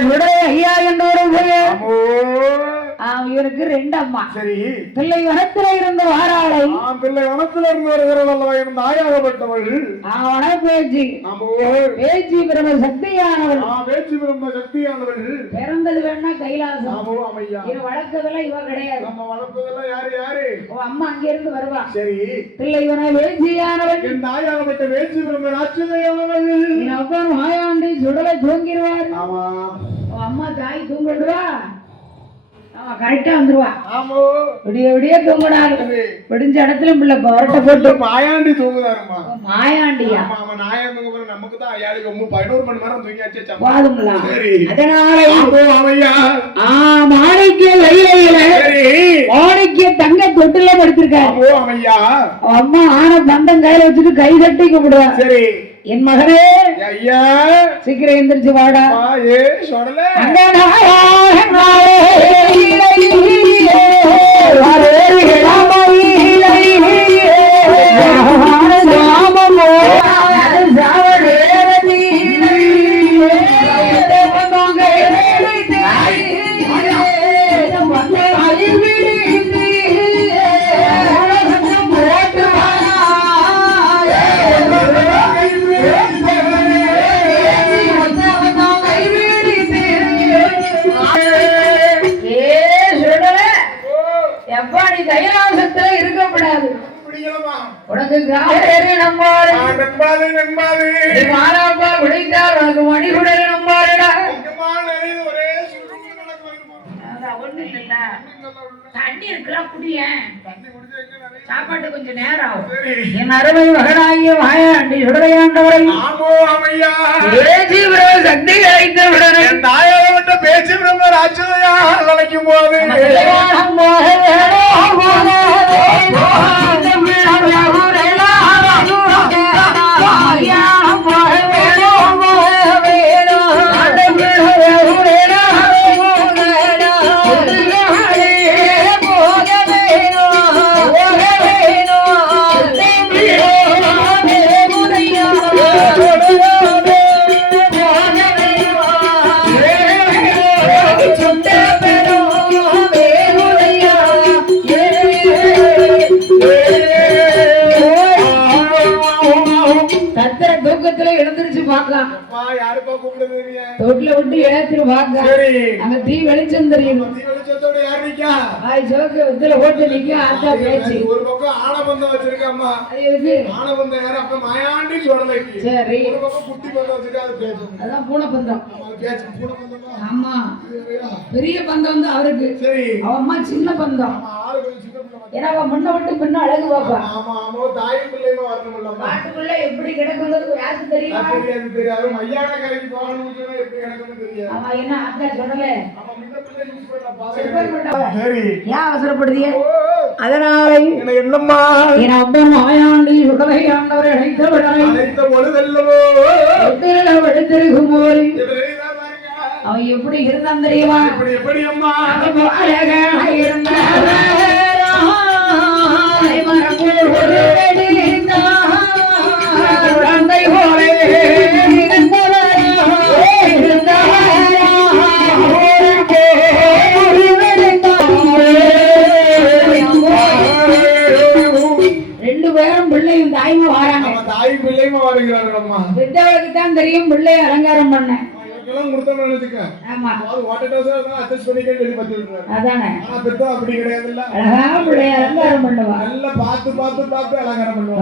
ஐயா என்னோட இவருக்கு ரெண்டு அம்மா. சரி, பிள்ளை வனத்துல இருந்து வாராளை. பிள்ளை வனத்துல இருந்து வருகிறவள் தாயாகப்பட்டவள். பேச்சு பேச்சு பிரம்ம சக்தியானவள். பேச்சு பிரம்ம சக்தியானவள். பிறந்தது வேணா கைலாசம். இது வளர்க்கதெல்லாம் இவ கிடையாது. நம்ம வளர்ப்பதெல்லாம் யாரு யாரு? அம்மா அங்க இருந்து வருவா. சரி, பிள்ளை வன வேட்சியானவள். என் தாயாகப்பட்ட வேட்சி பிரம்ம ராட்சதையானவள். அப்பா மாயாண்டி சுடலை தூங்கிடுவார். ஆமா, அம்மா தாய் தூங்கிடுவா. கரெக்டா வந்துருவா. விடிய விடிய தூங்குனாரு. விடிஞ்ச இடத்துல பிள்ளை பரட்ட போட்டு மாயாண்டி தூங்குதாருமா. மாயாண்டியா? நமக்கு தான் 11 மணி நேரம் தூங்கியாச்சு. மாணிக்கிய மாணிக்கிய தங்க தொட்டுல படுத்திருக்காரு. அம்மா ஆன பந்தம் கையில வச்சுட்டு கை தட்டி கும்பிடுவா. சரி, என் மகனே ஐயா சீக்கிரம் எந்திரிச்சு வாடா. உனக்கு மணிகுடல் நம்பாருடா. தண்ணி இருக்கலாம் குடிய, சாப்பாட்டு கொஞ்சம் நேரம் ஆகும். என் அருமை மகனாகிய மாயாண்டி சுடரையாண்டவரை சக்தி அழைத்தவுடன் தாயாவட்ட பேச்சு பிரம்ம ராட்சதையா வளைக்கும் போது தொட்டில விட்டு இடத்துல பாக்க அங்க தீ வெளிச்சம் தெரியும். போட்டு நிக்க ஆத்தா பேச்சு. ஒரு பக்கம் ஆனபந்தம் வச்சிருக்கம்மா. மாயாண்டி சுடலைக்கு. சரி, ஒரு பக்கம் குட்டி பந்தம் வச்சிருக்கா. அது பேச்சு. அதான் பூனபந்தம். ஆமா, பெரிய பந்தம் வந்து அவருக்கு. சரி, அவ அம்மா சின்ன பந்தம். ஏன்னா முன்ன விட்டு பின்ன அழகு பாப்பா. ஆமா ஆமா, தாயும் பிள்ளையும் வரணும்ல. காட்டுக்குள்ள எப்படி கிடக்குங்கிறது யாருக்கு தெரியும்? தெரியாது. மையான கரைக்கு போகணும்னு சொன்னா எப்படி கிடக்குன்னு தெரியாது. ஆமா, என்ன ஆத்தா சொல்லல. ஆமா, முன்ன பிள்ளை யூஸ் பண்ணல. சரி, ஏன் அவசரப்படுதியே? அதனால என்னம்மா என் அப்பன் மாயாண்டி சுடலை ஆண்டவரை அழைத்த பொழுதல்லவோ எடுத்திருக்கும் போது அவன் எப்படி இருந்தான் தெரியுமா? எப்படி அம்மா அழகாக இருந்தான். தெரியும் பிள்ளை அலங்காரம் பண்ண அப்படி கிடையாது. அலங்காரம் பண்ணுவா. நல்லா பார்த்து பார்த்து பார்த்து அலங்காரம் பண்ணுவா.